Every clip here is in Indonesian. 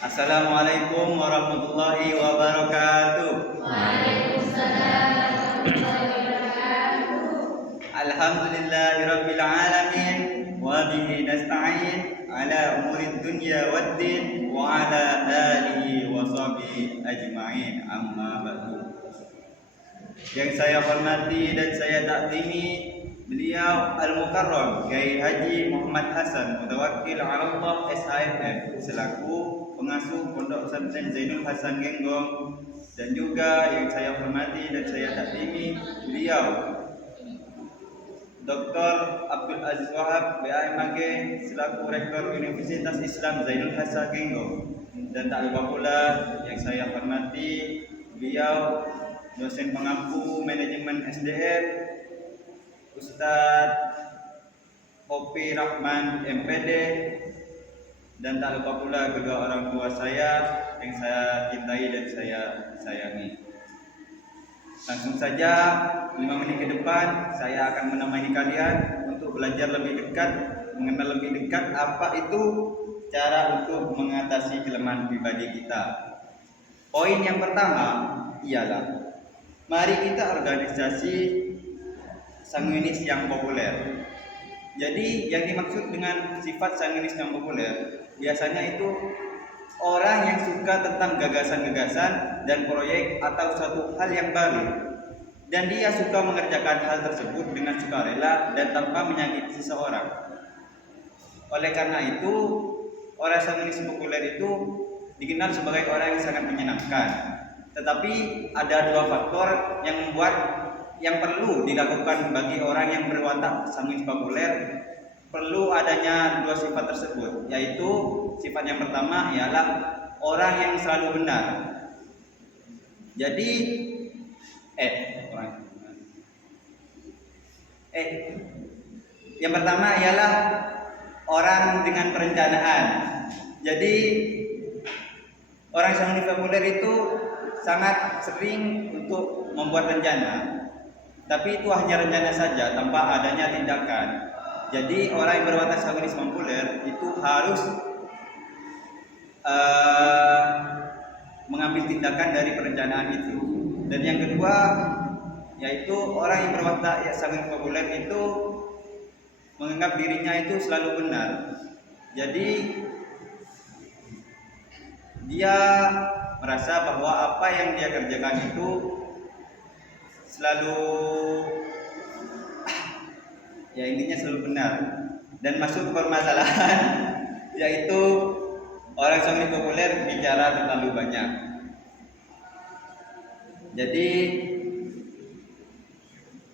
Assalamualaikum warahmatullahi wabarakatuh. Waalaikumsalam warahmatullahi wabarakatuh. Alhamdulillahirabbil alamin wa bihi nasta'in ala umurid dunya waddin wa ala alihi wa sahbihi ajma'in, amma ba'du. Yang saya hormati dan saya takzimi beliau Al-Mukarram Kiai Haji Muhammad Hasan Mutawakkil 'ala Allah SHMF selaku pengasuh Pondok Pesantren Zainul Hasan Genggong, dan juga yang saya hormati dan saya takzimi beliau Dr. Abdul Aziz Wahab BAMAG selaku Rektor Universitas Islam Zainul Hasan Genggong, dan tak lupa pula yang saya hormati beliau dosen pengampu manajemen SDM Ustadz Kopi Rahman MPD, dan tak lupa pula kedua orang tua saya yang saya cintai dan saya sayangi. Langsung saja 5 menit ke depan saya akan menemani kalian untuk belajar lebih dekat, mengenal lebih dekat apa itu cara untuk mengatasi kelemahan pribadi kita. Poin yang pertama ialah mari kita organisasi sanguinis yang populer. Jadi yang dimaksud dengan sifat sanguinis yang populer biasanya itu orang yang suka tentang gagasan-gagasan dan proyek atau suatu hal yang baru, dan dia suka mengerjakan hal tersebut dengan sukarela dan tanpa menyakiti seseorang. Oleh karena itu, orang sanguinis populer itu dikenal sebagai orang yang sangat menyenangkan. Tetapi ada dua faktor yang membuat yang perlu dilakukan bagi orang yang berwatak sanguinis populer. Perlu adanya dua sifat tersebut, yaitu sifat yang pertama ialah orang yang selalu benar. Jadi yang pertama ialah orang dengan perencanaan. Jadi orang sanguinis populer itu sangat sering untuk membuat rencana, tapi itu hanya rencana saja tanpa adanya tindakan. Jadi orang yang berwatak sanguinis populer itu harus mengambil tindakan dari perencanaan itu. Dan yang kedua yaitu orang yang berwatak sanguinis populer itu menganggap dirinya itu selalu benar. Jadi dia merasa bahwa apa yang dia kerjakan itu selalu intinya selalu benar, dan masuk ke permasalahan yaitu orang sanguinis populer bicara terlalu banyak. Jadi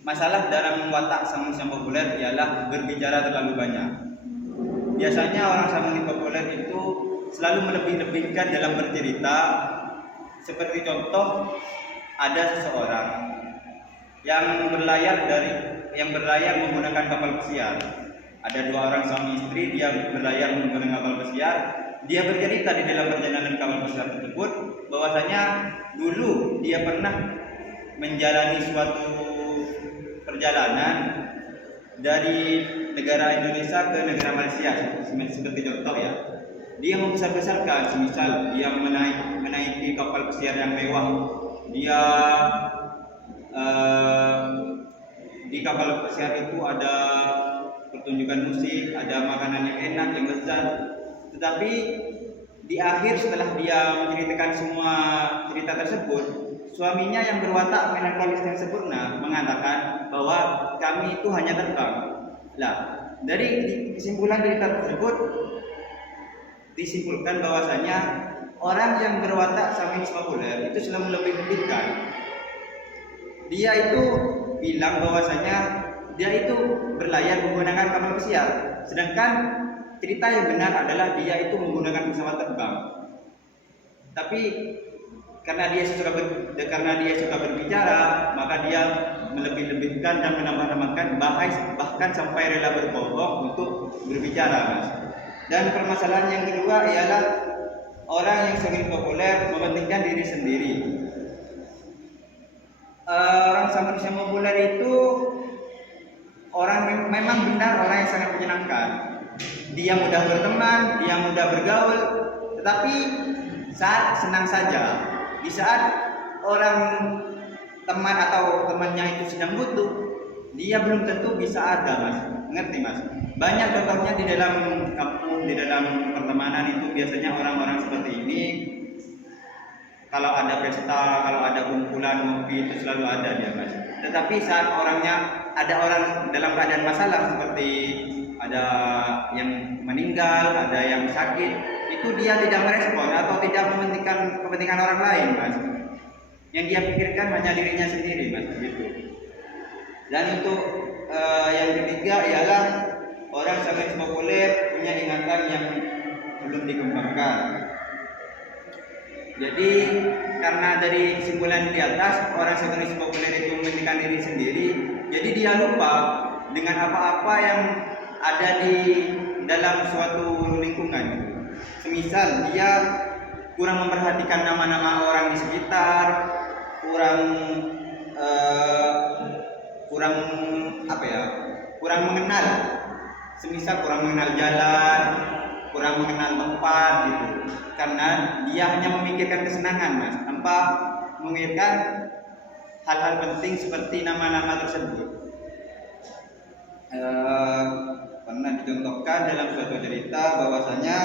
masalah dalam watak sanguinis populer ialah berbicara terlalu banyak. Biasanya orang sanguinis populer itu selalu melebih-lebihkan dalam bercerita. Seperti contoh, ada seseorang yang berlayar menggunakan kapal pesiar. Ada dua orang suami istri, dia berlayar menggunakan kapal pesiar. Dia bercerita di dalam perjalanan kapal pesiar tersebut bahwasanya dulu dia pernah menjalani suatu perjalanan dari negara Indonesia ke negara Malaysia, seperti contoh ya. Dia membesar-besarkan, semisal dia menaiki kapal pesiar yang mewah. Dia di kapal pesiar itu ada pertunjukan musik, ada makanan yang enak, yang lezat. Tetapi di akhir setelah dia menceritakan semua cerita tersebut, suaminya yang berwatak melankolis yang sempurna mengatakan bahwa kami itu hanya terbang. Lah, dari kesimpulan cerita tersebut disimpulkan bahwasanya orang yang berwatak sanguinis populer itu selalu melebih-lebihkan. Dia itu bilang bahwasanya dia itu berlayar menggunakan kapal pesiar, sedangkan cerita yang benar adalah dia itu menggunakan pesawat terbang. Tapi karena dia suka berbicara, maka dia melebih-lebihkan dan menambah-nambahkan, bahkan sampai rela berbohong untuk berbicara, Mas. Dan permasalahan yang kedua ialah orang yang sangat populer mementingkan diri sendiri. Orang sangat populer itu orang memang benar orang yang sangat menyenangkan. Dia mudah berteman, dia mudah bergaul, Tetapi saat senang saja, di saat orang teman atau temannya itu sedang butuh, dia belum tentu bisa ada, Mas. Ngerti, Mas? Banyak contohnya di dalam kampung, di dalam pertemanan itu biasanya orang-orang seperti ini. Kalau ada pesta, kalau ada kumpulan ngopi itu selalu ada dia, Mas. Tetapi saat ada orang dalam keadaan masalah seperti ada yang meninggal, ada yang sakit, itu dia tidak merespon atau tidak mementingkan kepentingan orang lain, Mas. Yang dia pikirkan hanya dirinya sendiri, Mas, gitu. Dan untuk yang ketiga ialah orang sangat populer punya ingatan yang belum dikembangkan. Jadi karena dari kesimpulan di atas, orang sangat populer itu mementingkan diri sendiri, jadi dia lupa dengan apa-apa yang ada di dalam suatu lingkungan. Semisal dia kurang memperhatikan nama-nama orang di sekitar, kurang mengenal, semisal kurang mengenal jalan, kurang mengenal tempat gitu, karena dia hanya memikirkan kesenangan, Mas, tanpa memikirkan hal-hal penting seperti nama-nama tersebut. Pernah dicontohkan dalam suatu cerita bahwasanya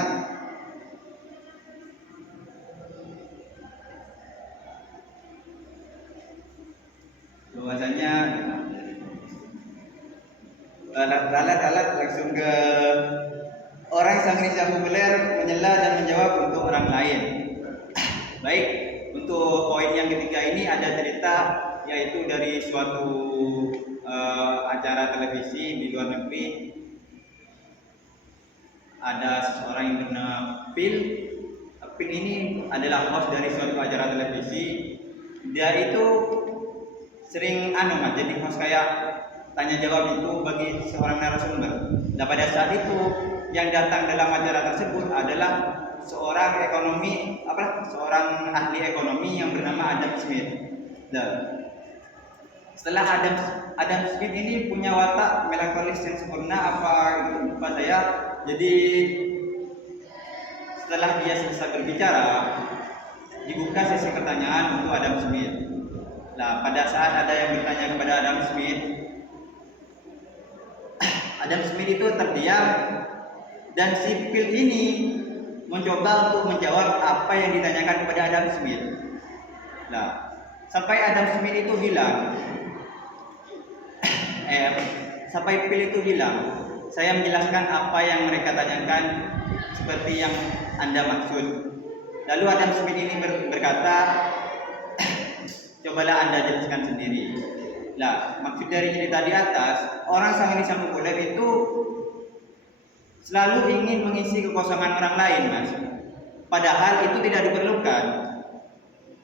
alat-alat langsung ke orang sang Indonesia populer menyela dan menjawab untuk orang lain. Baik, untuk poin yang ketiga ini ada cerita yaitu dari suatu acara televisi di luar negeri. Ada seseorang yang bernama Phil. Phil ini adalah host dari suatu acara televisi. Dia itu sering jadi host kayak tanya jawab itu bagi seorang narasumber. Dan pada saat itu yang datang dalam acara tersebut adalah seorang ahli ekonomi yang bernama Adam Smith. Dan setelah Adam Smith ini punya watak melankolis yang sempurna lupa saya. Jadi setelah dia selesai berbicara, dibuka sesi pertanyaan untuk Adam Smith. Nah, pada saat ada yang bertanya kepada Adam Smith itu terdiam dan si Phil ini mencoba untuk menjawab apa yang ditanyakan kepada Adam Smith. Nah, sampai Phil itu bilang, saya menjelaskan apa yang mereka tanyakan seperti yang Anda maksud. Lalu Adam Smith ini berkata, cobalah Anda jelaskan sendiri. Nah, maksud dari cerita di atas, orang sang Indonesia populer itu selalu ingin mengisi kekosongan orang lain, Mas. Padahal itu tidak diperlukan.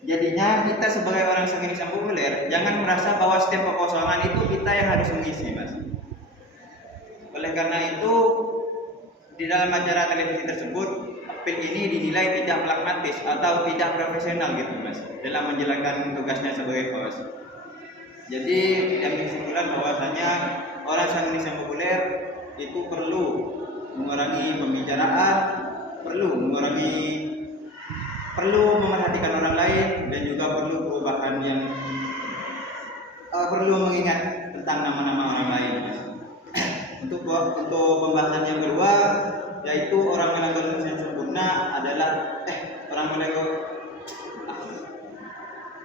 Jadinya kita sebagai orang sang Indonesia populer jangan merasa bahwa setiap kekosongan itu kita yang harus mengisi, Mas. Oleh karena itu, di dalam acara televisi tersebut, Phil ini dinilai tidak pragmatis atau tidak profesional gitu, Mas, dalam menjalankan tugasnya sebagai host. Jadi tidak kesimpulan bahwasanya orang sang Indonesia populer itu perlu mengurangi pembicaraan, perlu memperhatikan orang lain, dan juga perlu perubahan yang perlu mengingat tentang nama-nama orang lain. Untuk pembahasan yang kedua, yaitu orang melankolis yang sempurna adalah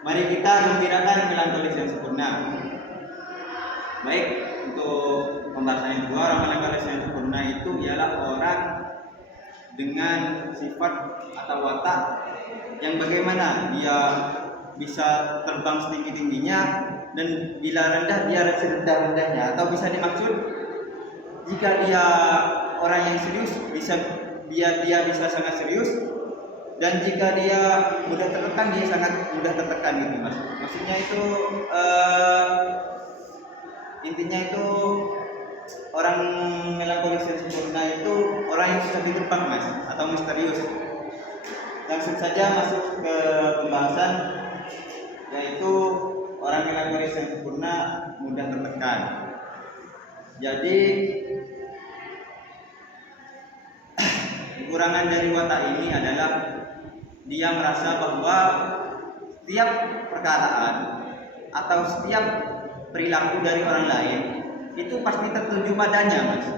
mari kita gembirakan melankolis yang sempurna. Baik, untuk pembahasan yang kedua, orang melankolis yang sempurna itu ialah orang dengan sifat atau watak yang bagaimana dia bisa terbang setinggi-tingginya, dan bila rendah dia rendah-rendahnya, atau bisa dimaksud jika dia orang yang serius dia bisa sangat serius, dan jika dia mudah tertekan dia sangat mudah tertekan gitu, Mas. Maksudnya itu intinya itu orang melankolis yang sempurna itu orang yang susah ditebak, Mas, atau misterius. Langsung saja masuk ke pembahasan, yaitu orang melankolis yang sempurna mudah tertekan. Jadi kekurangan dari watak ini adalah dia merasa bahwa setiap perkataan atau setiap perilaku dari orang lain itu pasti tertuju padanya, Mas.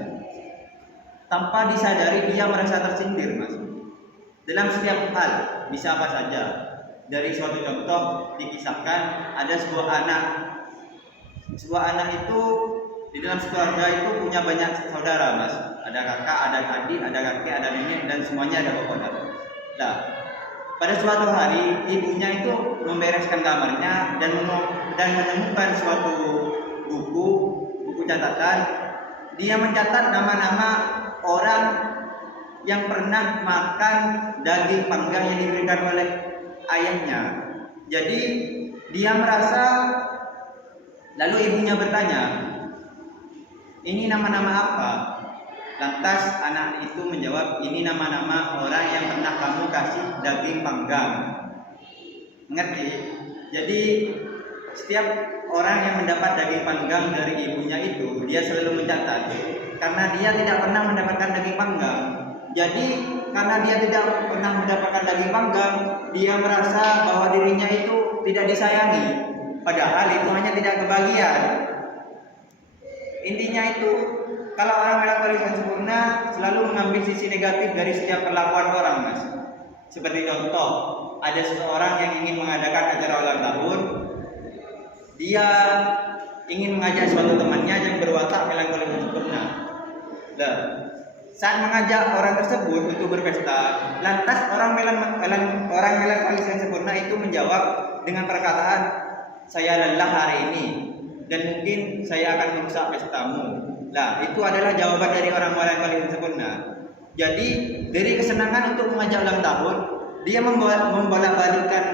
Tanpa disadari dia merasa tersindir, Mas. Dalam setiap hal, bisa apa saja. Dari suatu contoh dikisahkan ada sebuah anak. Sebuah anak itu di dalam keluarga itu punya banyak saudara, Mas. Ada kakak, ada adik, ada kakek, ada nenek, dan semuanya ada pokoknya. Nah, pada suatu hari ibunya itu membereskan kamarnya dan menemukan suatu buku catatan. Dia mencatat nama-nama orang yang pernah makan daging panggang yang diberikan oleh ayahnya. Jadi dia merasa, lalu ibunya bertanya, ini nama-nama apa? Lantas anak itu menjawab, ini nama-nama orang yang pernah kamu kasih daging panggang. Mengerti? Jadi setiap orang yang mendapat daging panggang dari ibunya itu, dia selalu mencatat, karena dia tidak pernah mendapatkan daging panggang. Jadi karena dia tidak pernah mendapatkan daging panggang, dia merasa bahwa dirinya itu tidak disayangi. Padahal itu hanya tidak kebahagiaan. Intinya itu, kalau orang melankolis yang sempurna selalu mengambil sisi negatif dari setiap perlakuan orang, Mas. Seperti contoh, ada seseorang yang ingin mengadakan acara ulang tahun. Dia ingin mengajak suatu temannya yang berwatak melankolis yang sempurna. Nah, saat mengajak orang tersebut untuk berpesta, lantas orang melankolis yang sempurna itu menjawab dengan perkataan, saya lelah hari ini dan mungkin saya akan merusak pestamu. Nah, itu adalah jawaban dari orang melankolis yang sempurna. Jadi dari kesenangan untuk mengajak ulang tahun, dia membolak-balikkan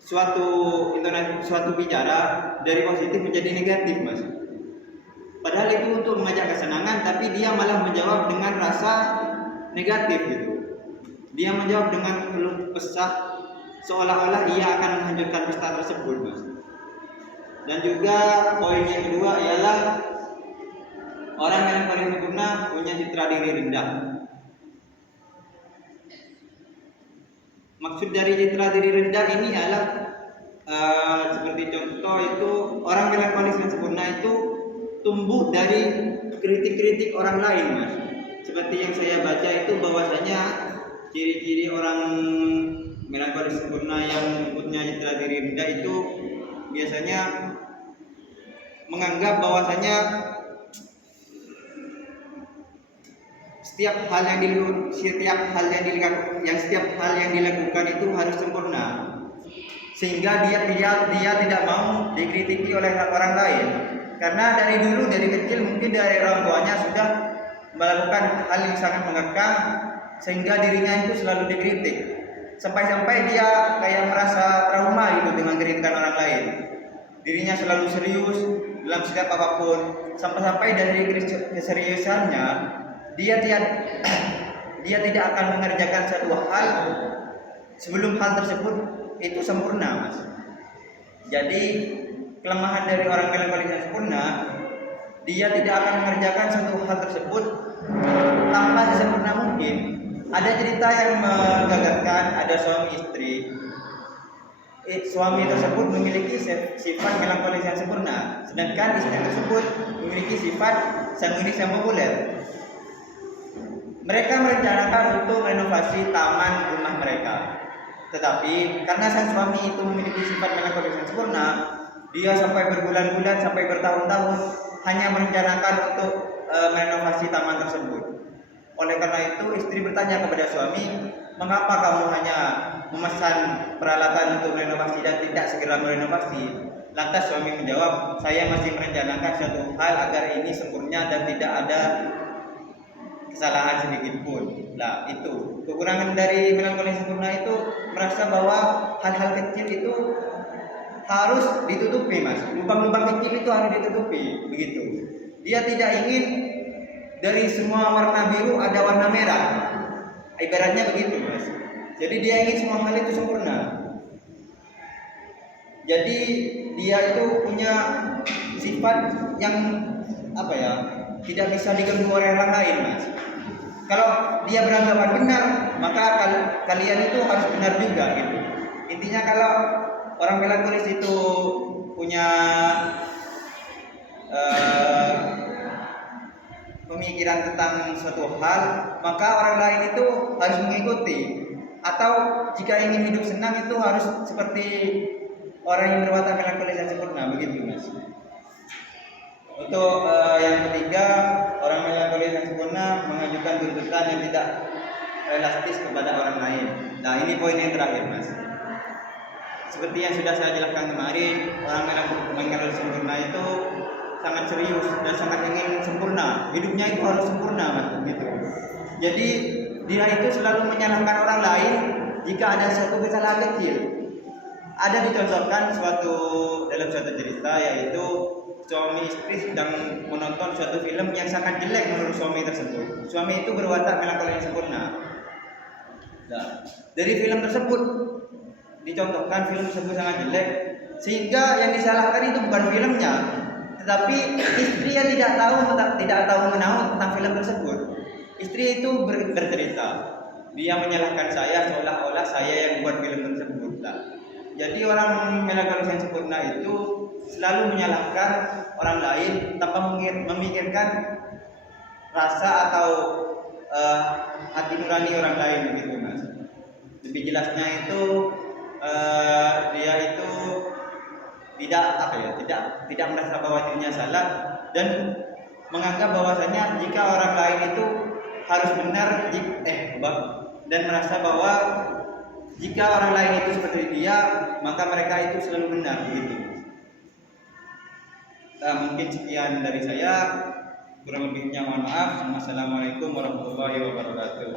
suatu bicara dari positif menjadi negatif, Mas. Padahal itu untuk mengajak kesenangan, tapi dia malah menjawab dengan rasa negatif gitu. Dia menjawab dengan keluh kesah, seolah-olah ia akan menghancurkan pesta tersebut, Mas. Dan juga poin yang kedua ialah orang yang paling sempurna punya citra diri rendah. Maksud dari citra diri rendah ini adalah seperti contoh itu, orang melankolis yang sempurna itu tumbuh dari kritik-kritik orang lain, Mas. Seperti yang saya baca itu bahwasanya ciri-ciri orang melankolis sempurna yang punya citra diri rendah itu biasanya menganggap bahwasanya setiap hal yang dilakukan itu harus sempurna, sehingga dia tidak mau dikritiki oleh orang lain, karena dari kecil mungkin dari orang tuanya sudah melakukan hal yang sangat mengekang sehingga dirinya itu selalu dikritik, sampai dia kayak merasa trauma gitu dengan kritikan orang lain. Dirinya selalu serius dalam setiap apapun, sampai dari keseriusannya dia tidak akan mengerjakan satu hal sebelum hal tersebut itu sempurna, Mas. Jadi kelemahan dari orang melankolis yang sempurna, dia tidak akan mengerjakan satu hal tersebut tanpa sesempurna mungkin. Ada cerita yang menggagalkan, ada suami istri. Suami tersebut memiliki sifat melankolis yang sempurna, sedangkan istri tersebut memiliki sifat sanguinis yang populer. Mereka merencanakan untuk renovasi taman rumah mereka. Tetapi karena sang suami itu memiliki sifat melankolis yang sempurna, dia sampai berbulan-bulan, sampai bertahun-tahun hanya merencanakan untuk merenovasi taman tersebut. Oleh karena itu istri bertanya kepada suami, mengapa kamu hanya memesan peralatan untuk renovasi dan tidak segera merenovasi? Lantas suami menjawab, saya masih merencanakan suatu hal agar ini sempurna dan tidak ada kesalahan sedikit pun. Nah, itu kekurangan dari melankolis sempurna itu merasa bahwa hal-hal kecil itu harus ditutupi, Mas. Lubang-lubang kecil itu harus ditutupi, begitu. Dia tidak ingin dari semua warna biru ada warna merah. Ibaratnya begitu, Mas. Jadi dia ingin semua hal itu sempurna. Jadi dia itu punya sifat yang tidak bisa diganggu oleh orang lain, Mas. Kalau dia beranggapan benar, maka kalian itu harus benar juga gitu. Intinya kalau orang melankolis itu punya pemikiran tentang suatu hal, maka orang lain itu harus mengikuti. Atau jika ingin hidup senang itu harus seperti orang yang berwatak melankolis yang sempurna, begitu Mas. Untuk yang ketiga, orang melankolis yang sempurna mengajukan tuntutan yang tidak realistis kepada orang lain. Nah, ini poin yang terakhir Mas. Seperti yang sudah saya jelaskan kemarin, orang melankolis sempurna itu sangat serius dan sangat ingin sempurna. Hidupnya itu harus sempurna Mas, gitu. Jadi dia itu selalu menyalahkan orang lain jika ada suatu kesalahan kecil. Ada dicontohkan dalam suatu cerita, yaitu suami istri sedang menonton suatu film yang sangat jelek menurut suami tersebut. Suami itu berwatak melankolis yang sempurna. Nah, dari film tersebut dicontohkan film tersebut sangat jelek, sehingga yang disalahkan itu bukan filmnya, tetapi istri yang tidak tahu menahu tentang film tersebut. Istri itu bercerita, dia menyalahkan saya seolah-olah saya yang buat film tersebut. Nah, jadi orang melankolis yang sempurna itu selalu menyalahkan orang lain tanpa memikirkan rasa atau hati nurani orang lain, begitu Mas. Lebih jelasnya itu dia itu tidak merasa bahwa dirinya salah dan menganggap bahwasanya jika orang lain itu harus benar dan merasa bahwa jika orang lain itu seperti dia, maka mereka itu selalu benar, begitu. Mungkin sekian dari saya, kurang lebihnya mohon maaf. Wassalamualaikum warahmatullahi wabarakatuh.